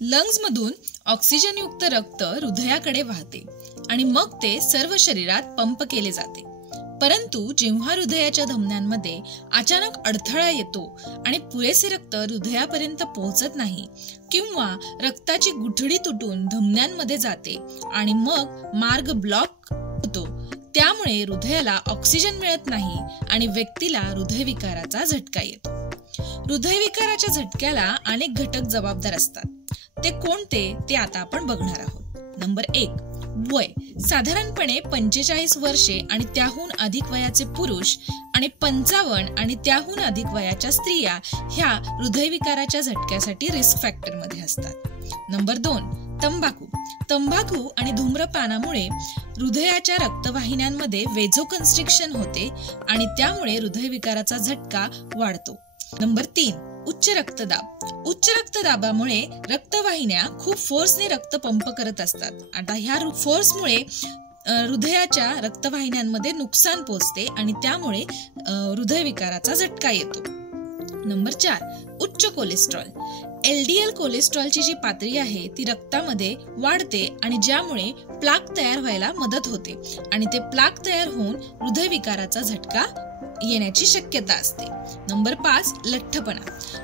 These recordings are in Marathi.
लंग्स मधून ऑक्सिजनयुक्त रक्त हृदयाकडे वाहते आणि मग ते सर्व शरीरात पंप केले जाते. परंतु जेव्हा हृदयाच्या धमन्यांमध्ये अचानक अडथळा येतो आणि पुरेसे रक्त हृदयापर्यंत पोहोचत नाही किंवा रक्ताची गुठळी तुटून धमन्यांमध्ये जाते आणि मग मार्ग ब्लॉक होतो, त्यामुळे हृदयाला ऑक्सिजन मिळत नाही आणि व्यक्तीला हृदयविकाराचा झटका येतो. हृदयविकाराच्या झटक्याला अनेक घटक जबाबदार असतात. ते कोणते ते आता आपण बघणार आहोत. नंबर 1, वय. साधारणपणे 45 वर्षे आणि त्याहून अधिक वयाचे पुरुष आणि 55 आणि त्याहून अधिक वयाच्या स्त्रिया ह्या हृदयविकाराच्या झटक्यासाठी रिस्क फॅक्टर मध्ये असतात. नंबर 2, तंबाखू. तंबाखू आणि धूम्रपानामुळे हृदयाच्या रक्तवाहिन्यांमध्ये वेझोकन्स्ट्रिक्शन होते आणि त्यामुळे हृदयविकाराचा झटका वाढतो. नंबर 3, उच्च रक्तदाब. उच्च रक्तदाबामुळे रक्तवाहिन्या खूप फोर्सने रक्त पंप करत असतात. आता ह्या फोर्समुळे हृदयाच्या रक्तवाहिन्यांमध्ये नुकसान पोहोचते आणि त्यामुळे हृदयविकाराचा झटका येतो. नंबर 4, उच्च कोलेस्ट्रॉल. LDL कोलेस्ट्रॉलची जी पातळी आहे ती रक्तामध्ये वाढते आणि ज्यामुळे प्लाक तयार व्हायला मदत होते आणि ते प्लाक तयार होऊन हृदयविकाराचा झटका येण्याची शक्यता असते. नंबर 5, लठ्ठपणा.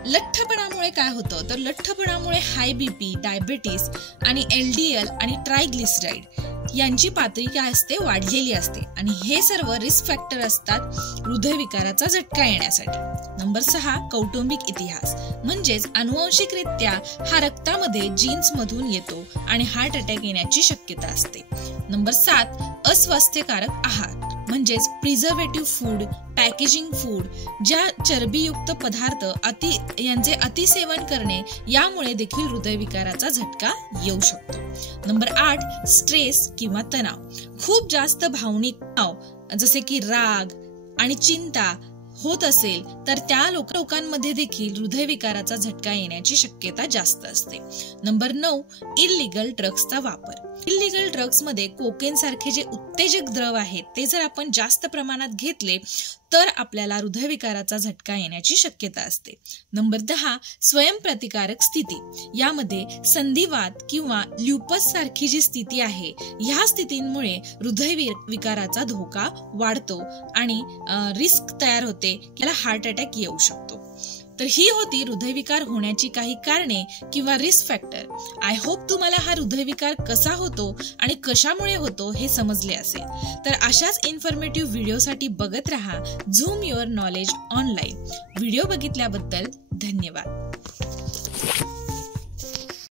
लठ्ठपणामुळे काय होतं तर लठ्ठपणामुळे हाय BP, डायबेटीस आणि LDL आणि ट्रायग्लिसराईड यांची पातळी काय असते वाढलेली असते आणि हे सर्व रिस्क फॅक्टर असतात हृदयविकाराचा झटका येण्यासाठी. नंबर 6, कौटुंबिक इतिहास. म्हणजेच अनुवंशिकरित्या हा रक्तामध्ये जीन्स मधून येतो आणि हार्ट अटॅक येण्याची शक्यता असते. नंबर 7, अस्वास्थ्यकारक आहार. म्हणजेच प्रिझर्वेटिव्ह फूड, पॅकेजिंग फूड, ज्या चरबीयुक्त पदार्थ यांचे अतिसेवन करणे यामुळे देखील हृदयविकाराचा झटका येऊ शकतो. नंबर 8, स्ट्रेस किंवा तणाव. खूप जास्त भावनिक तणाव जसे की राग आणि चिंता होत असेल तर त्या लोकांमध्ये देखील हृदयविकाराचा झटका येण्याची शक्यता जास्त असते. नंबर 9, इल्लीगल ड्रग्सचा वापर. इल्लीगल ड्रग्स मध्ये कोकेन सारखे जे उत्तेजक द्रव आहेत ते जर आपण जास्त प्रमाणात घेतले तर आपल्याला हृदयविकाराचा झटका येण्याची शक्यता असते. नंबर 10, स्वयंप्रतिकारक स्थिती. यामध्ये संधिवात किंवा ल्युपस सारखी जी स्थिती आहे ह्या स्थितींमुळे हृदयविकाराचा धोका वाढतो आणि रिस्क तयार होते की त्याला हार्ट अटॅक येऊ शकतो. तर ही होती हृदयविकार होण्याची काही कारणे किंवा रिस्क फॅक्टर. आय होप तुम्हाला हा हृदयविकार कसा होतो आणि कशामुळे होतो हे समजले असेल. तर अशाच इन्फॉर्मेटिव्ह व्हिडिओसाठी बघत रहा zoom your knowledge online. Video बघितल्याबद्दल धन्यवाद.